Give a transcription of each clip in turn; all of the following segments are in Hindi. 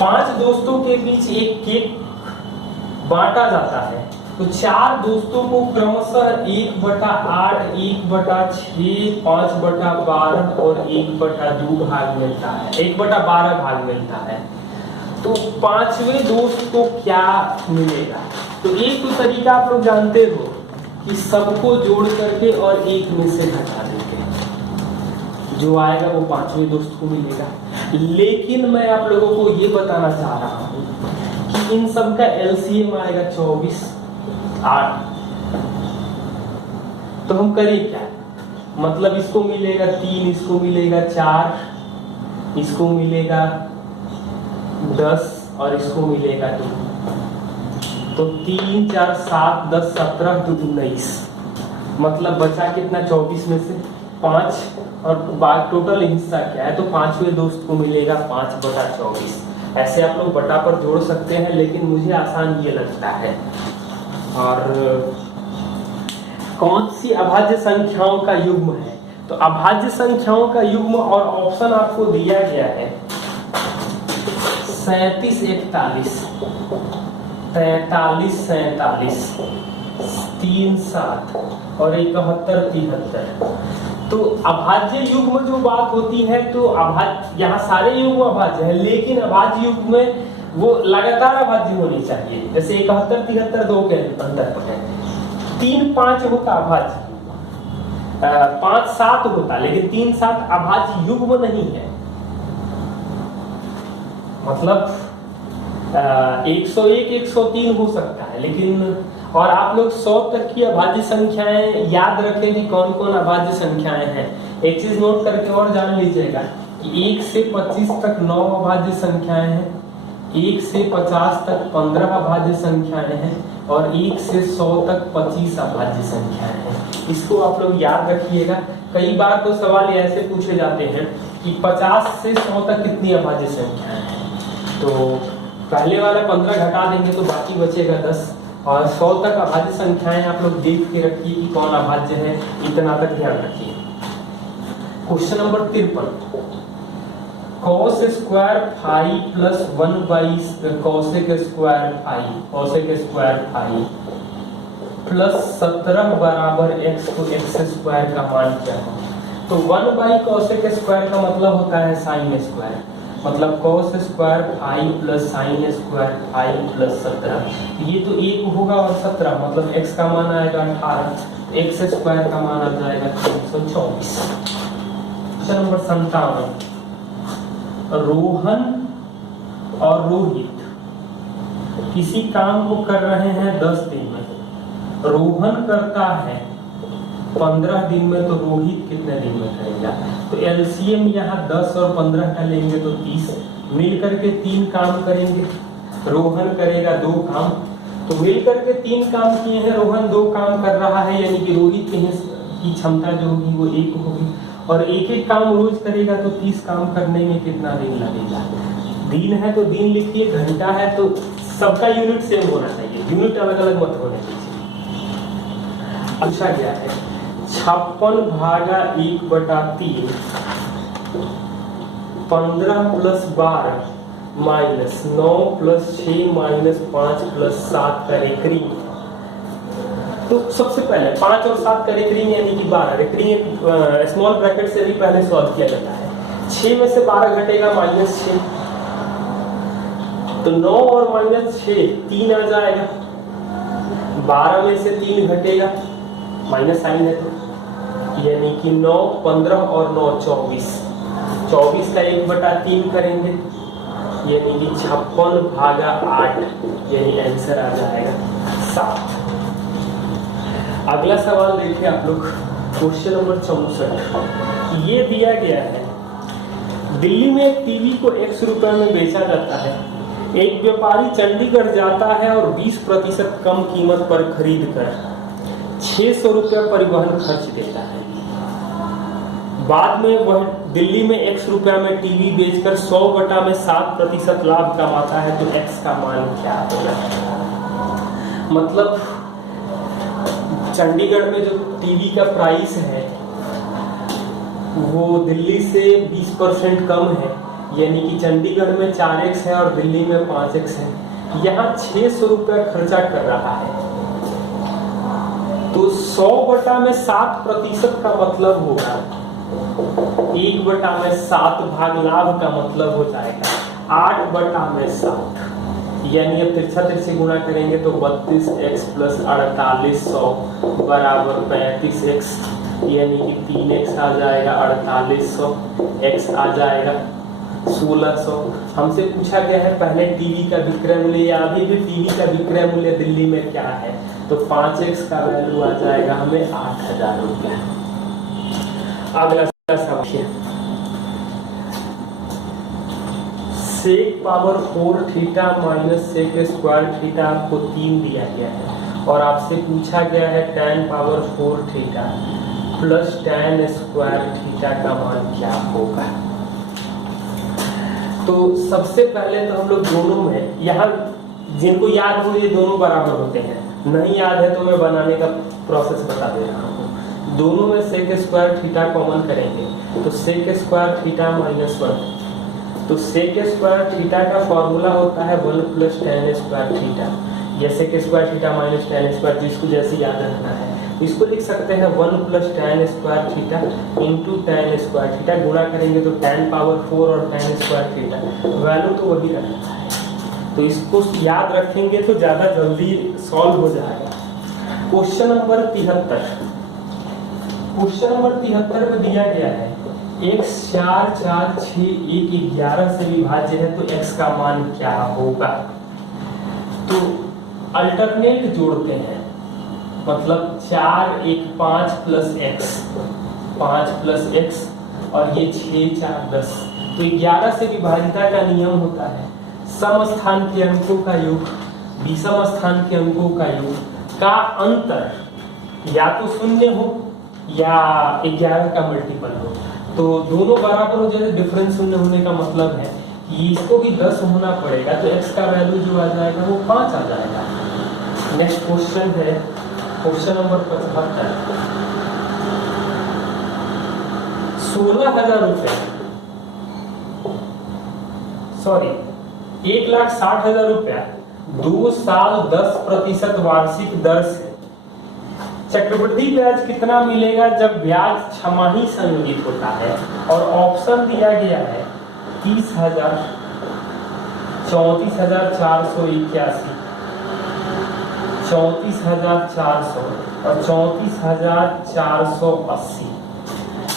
5 दोस्तों के बीच एक केक बांटा जाता है तो 4 दोस्तों को क्रमशः 1/8, 1/6, 5/12 और 1/2 भाग मिलता है, 1/12 भाग मिलता है। तो 5वें दोस्त को क्या मिलेगा? तो एक तो तरीका आप लोग जानते हो कि सबको जोड़ करके और एक में से घटा देंगे, जो आएगा वो 5वें दोस्त को मिलेगा। लेकिन मैं आप लोगों को ये बताना चाह रहा हूं कि इन सब का एलसीएम आएगा 24, 8। तो हम करें क्या? मतलब इसको मिलेगा 3, इसको मिलेगा 4, इसको मिलेगा 10 और इसको मिलेगा 2। तो 3, 4, 7, 10, 17, 2, 19। मतलब बचा कितना? 24 में से 5 और टोटल हिस्सा क्या है? तो 5वें दोस्त को मिलेगा 5/24। ऐसे आप लोग बटा पर जोड़ सकते हैं, लेकिन मुझे आसान ये लगता है। और कौन सी अभाज्य संख्याओं का युग्म है? तो अभाज्य संख्याओं का युग्म और ऑप्शन आपको दिया गया है 37, 41, 43, 47, 3, 7 और 71, 73। तो अभाज्य युग्म जो बात होती है, तो अभाज्य, यहाँ सारे युग्म अभाज्य है, लेकिन अभाज्य युग्म में वो लगातार अभाज्य होनी चाहिए। जैसे 71, 73 2 के अंतर पर है। 3, 5 होता अभाज्य, 5, 7 होता, लेकिन 3, 7 अभाज्य युग्म नहीं है। मतलब 101, 103 हो सकता है, लेकिन और आप लोग 100 तक की अभाज्य संख्याएं याद रखें कि कौन कौन अभाज्य संख्याएं हैं। एक चीज नोट करके और जान लीजिएगा कि 1 से 25 तक 9 अभाज्य संख्याएं हैं, 1 से 50 तक 15 अभाज्य संख्याएं हैं और 1 से 100 तक 25 अभाज्य संख्याएं हैं। इसको आप लोग याद रखिएगा। कई बार तो सवाल ऐसे पूछे जाते हैं कि 50 से 100 तक कितनी अभाज्य संख्याएं हैं। तो पहले वाला 15 घटा देंगे तो बाकी बचेगा 10, और 100 तक अभाज्य संख्याएं आप लोग देख के रखिए कि कौन अभाज्य है, इतना तक ध्यान रखिए। Question number 53, cos square phi plus 1 cosec square phi plus 17 बराबर x को x स्क्वायर का मान क्या है? तो 1 cosec स्क्वायर का मतलब होता है साइन स्क्वायर, मतलब cos square phi plus sine square phi plus 17। ये तो 1 होगा और 17 मतलब x का मान आएगा 18, x स्क्वायर का मान आ जाएगा 324। क्वेश्चन नंबर 57, रोहन और रोहित किसी काम को कर रहे हैं 10 दिन में। रोहन करता है 15 दिन में, तो रोहित कितने दिन में करेगा? तो एलसीएम यहाँ 10 और 15 का लेंगे तो 30, मिल करके 3 काम करेंगे। रोहन करेगा 2 काम, तो मिल करके 3 काम किए हैं, रोहन 2 काम कर रहा है, यानी कि रोहित की क्षमता जो होगी वो 1 होगी। और एक एक काम रोज करेगा तो 30 काम करने में कितना दिन लगेगा? दिन है तो दिन लिखिए, घंटा है तो सबका यूनिट सेम होना चाहिए, यूनिट अलग अलग मत होने चाहिए। अच्छा क्या है? 56 भागा 1/3, 15 plus 12 minus 9 plus 6 minus 5 plus 7 का रेकरिंग। तो सबसे पहले 5 और 7 का रेकरिंग यानी कि 12। रेकरिंग स्मॉल ब्रैकेट से भी पहले सॉल्व किया जाता है। 6 में से 12 घटेगा -6, तो 9 और -6 3 आ जाएगा। 12 में से 3 घटेगा, माइनस साइन है तो, यानी कि 9, 15 और 9 24। 24 का 1/3 करेंगे, यानी कि 56 भागा 8, यानी आंसर आ जाएगा 7। अगला सवाल देखिए आप लोग, क्वेश्चन नंबर 64। ये दिया गया है, दिल्ली में एक टीवी को 100 रुपए में बेचा जाता है। एक व्यापारी चंडीगढ़ जाता है और 20% कम कीमत पर खरीद कर 600 रुपया परिवहन खर्च देता है। बाद में वह दिल्ली में 100 रुपया में टीवी बेचकर 100/7% लाभ कमाता है, तो x का मान क्या होगा? मतलब चंडीगढ़ में जो टीवी का प्राइस है वो दिल्ली से 20% कम है, यानी कि चंडीगढ़ में 4x है और दिल्ली में 5x है। यहाँ 600 रुपया खर्चा कर रहा है, तो 100/7% का मतलब होगा 1/7 भाग लाभ का मतलब हो जाएगा 8/7, यानी अब तिरछा तिरछे गुणा करेंगे तो 32x + 4800 बराबर 35x, यानी कि 3x आ जाएगा 4800, x आ जाएगा 1600। हमसे पूछा गया है पहले टीवी का विक्रय मूल्य या अभी भी टीवी का विक्रय मूल्य दिल्ली में क्या है, तो 5x का वैल्यू आ जाएगा हमें 8000 रुपया। अगला समस्या, sec⁴ theta minus sec² theta आपको 3 दिया गया है और आपसे पूछा गया है tan⁴ theta plus tan² theta का मान क्या होगा। तो सबसे पहले तो हम लोग दोनों में, यहाँ जिनको याद हो ये दोनों बराबर होते हैं, नहीं याद है तो मैं बनाने का प्रोसेस बता दे रहा हूँ। दोनों में sec² थीटा कॉमन करेंगे तो sec² थीटा माइनस 1, तो sec² थीटा का फॉर्मूला होता है 1 + tan² थीटा, या sec² थीटा माइनस tan², जिसको जैसे याद रखना है इसको लिख सकते हैं 1 + tan² theta into tan² theta, गुणा करेंगे तो tan⁴ और tan² थीटा, वैल्यू तो वही रहता है, तो इसको याद रखेंगे तो ज्यादा जल्दी सॉल्व हो जाएगा। क्वेश्चन नंबर 73, क्वेश्चन नंबर 73 में दिया गया है x 4 4 6 1 11 से विभाज्य है तो x का मान क्या होगा। तो अल्टरनेट जोड़ते हैं, मतलब 4 1 5 + x 5 + x और ये 6 4 10, तो 11 से विभाजिता का नियम होता है सम स्थान के अंकों का योग विषम स्थान के अंकों का योग का अंतर या तो 0 हो या 11 का मल्टीपल हो, तो दोनों बराबर हो जाए, डिफरेंस 0 होने का मतलब है कि इसको भी 10 होना पड़ेगा, तो x का वैल्यू जो आ जाएगा वो 5 आ जाएगा। नेक्स्ट क्वेश्चन है क्वेश्चन नंबर 75, 16,000 रुपए, सॉरी 1,60,000 रुपया 2 साल 10% वार्षिक दर से चक्रवृद्धि ब्याज कितना मिलेगा जब ब्याज छमाही संयोजित होता है, और ऑप्शन दिया गया है 30,000, 34,481, 34,400 और 34,480।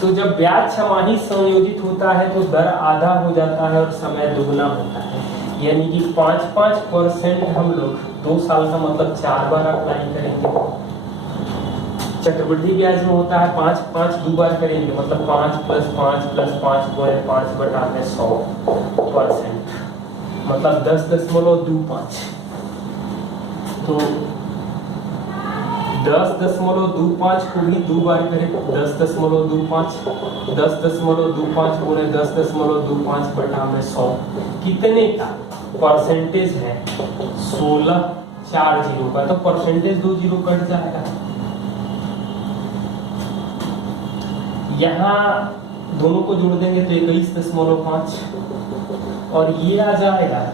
तो जब ब्याज छमाही संयोजित होता है तो दर आधा हो जाता है और समय दुगना होता है, यानी कि 5% हम लोग 2 साल का मतलब 4 बार अप्लाई करेंगे। चक्रवृद्धि ब्याज में होता है 5 2 बार करेंगे, मतलब 5 + 5 + 5 = 5/100%, मतलब 10.25। तो 10.25 को भी 2 बार करें, 10.25 10.25 गुणे 10.25/100 कितने का परसेंटेज है 1640 का, तो परसेंटेज 2 जीरो कट जाएगा। यहाँ दोनों को जोड़ देंगे तो 21.5 और ये आ जाएगा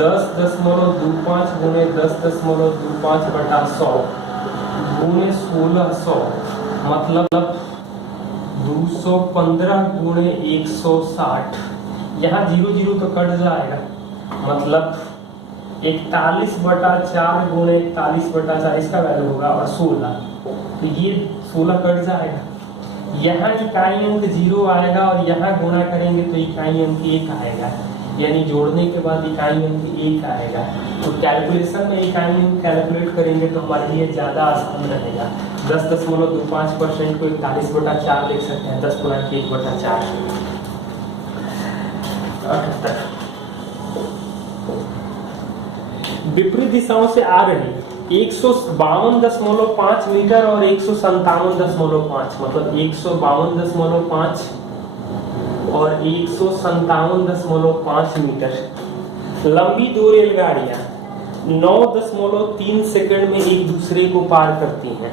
10.25 गुणे 10.25/100 गुणे 1600, मतलब 215 गुणे 160। यहाँ 0 तो कट जाएगा, मतलब 41/4 गुणे 41/4 इसका वैल्यू होगा और 16, तो ये 16 कट जाएगा। यहाँ इकाई अंक 0 आएगा और यहाँ गुणा करेंगे तो इकाई अंक 1 आएगा, यानी जोड़ने के बाद इकाई अंक 1 आएगा। तो कैलकुलेशन में इकाई अंक कैलकुलेट करेंगे तो हमारे लिए ज्यादा आसान रहेगा। 10.25% को 41/4 लिख सकते हैं, 10 गुणा 1/4 78। विपरीत दिशाओं से आ रही 152.5 मीटर और 157.5, मतलब 152.5 और 157.5 मीटर लंबी 2 रेलगाड़ियां 9.3 सेकंड में एक दूसरे को पार करती हैं।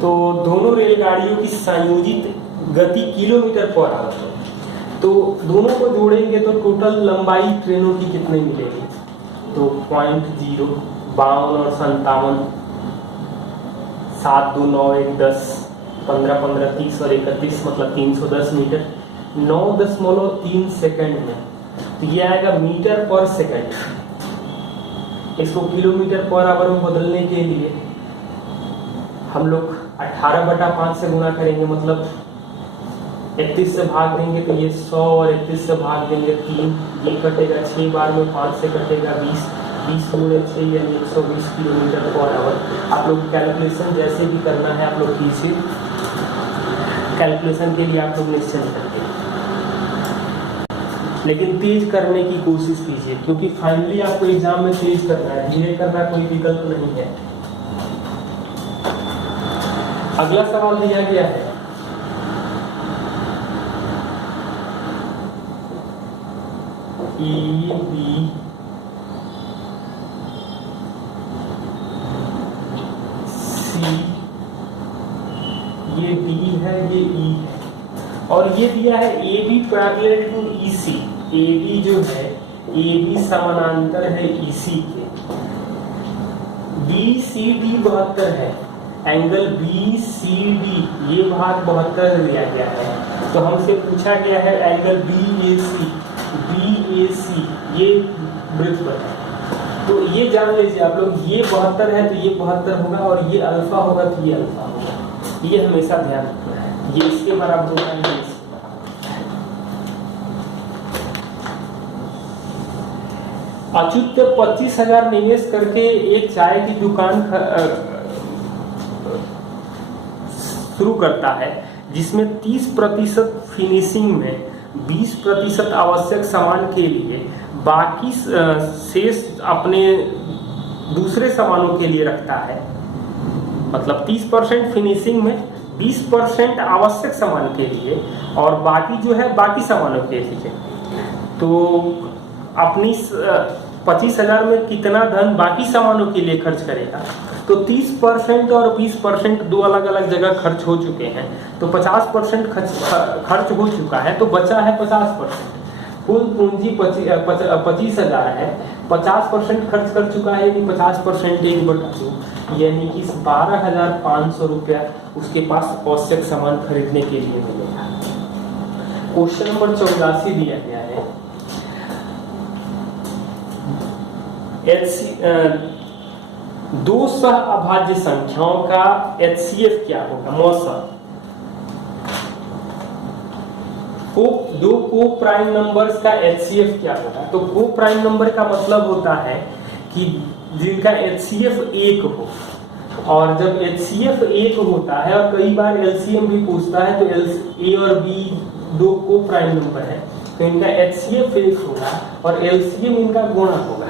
तो दोनों रेलगाड़ियों की संयोजित गति किलोमीटर पर आवर है। तो दोनों को जोड़ेंगे तो टोटल लंबाई ट्रेनों की कितनी मिलेगी? तो 0.0, 52 और 57, 7, 2, 9, 1, 10, 15, 15, 30 और 31 मतलब 310 मीटर 9.3 सेकंड में। तो ये आएगा मीटर पर सेकंड। इसको किलोमीटर पर आवर में बदलने के लिए हम लोग 18/5 से गुणा करेंगे, मतलब 31 से भाग देंगे तो ये 100 और 31 से भाग देंगे 3, ये कटेगा 6 बार में, 5 से कटेगा 20, 20 गुणे 6 यानी 120 किलोमीटर पर आवर। आप लोग कैलकुलेशन जैसे भी करना है आप लोग कीजिए, कैलकुलेशन के लिए आप लोग निश्चिंत करिए, लेकिन तेज करने की कोशिश कीजिए क्योंकि फाइनली आपको एग्जाम में तेज करना है, धीरे करना कोई विकल्प नहीं है। अगला सवाल दिया गया है EB C, ये D है, ये E है, और ये दिया है AB parallel to EC। AB जो है, AB समानांतर है EC के। BCD 72 है, एंगल BCD ये भाग 72 दिया गया है। तो हमसे पूछा गया है एंगल BAC ये वृत्त पर है। तो ये जान लीजिए आप लोग, ये 72 है तो ये 72 होगा, और ये अल्फा होगा तो ये अल्फा होगा। ये हमेशा ध्यान रखना है, ये इसके बराबर होगा, ये इसके बराबर। अच्युत 25,000 निवेश करके एक चाय की दुकान शुरू करता है जिसमें 30% फिनिशिंग में 20% आवश्यक सामान के लिए, बाकी शेष अपने दूसरे सामानों के लिए रखता है। मतलब 30% फिनिशिंग में, 20% आवश्यक सामान के लिए, और बाकी जो है बाकी सामानों के लिए। तो अपनी 25,000 में कितना धन बाकी सामानों के लिए खर्च करेगा? तो 30% और 20% दो अलग अलग जगह खर्च हो चुके हैं, तो 50% खर्च हो चुका है, तो बचा है 50%। कुल पूंजी 25,000 है, 50% खर्च कर चुका है, यानी 50% 1/2, यानी कि 12,500 रुपया उसके पास आवश्यक सामान खरीदने के लिए मिलेगा। क्वेश्चन नंबर 84 दिया गया है, दो सह अभाज्य संख्याओं का HCF क्या होगा? मौसा दो को प्राइम नंबर्स का HCF क्या होगा? तो को प्राइम नंबर का मतलब होता है कि जिनका HCF 1 हो, और जब HCF 1 होता है, और कई बार LCM भी पूछता है, तो A और B दो को प्राइम नंबर है, तो इनका HCF 1 होगा और LCM इनका गुणा होगा।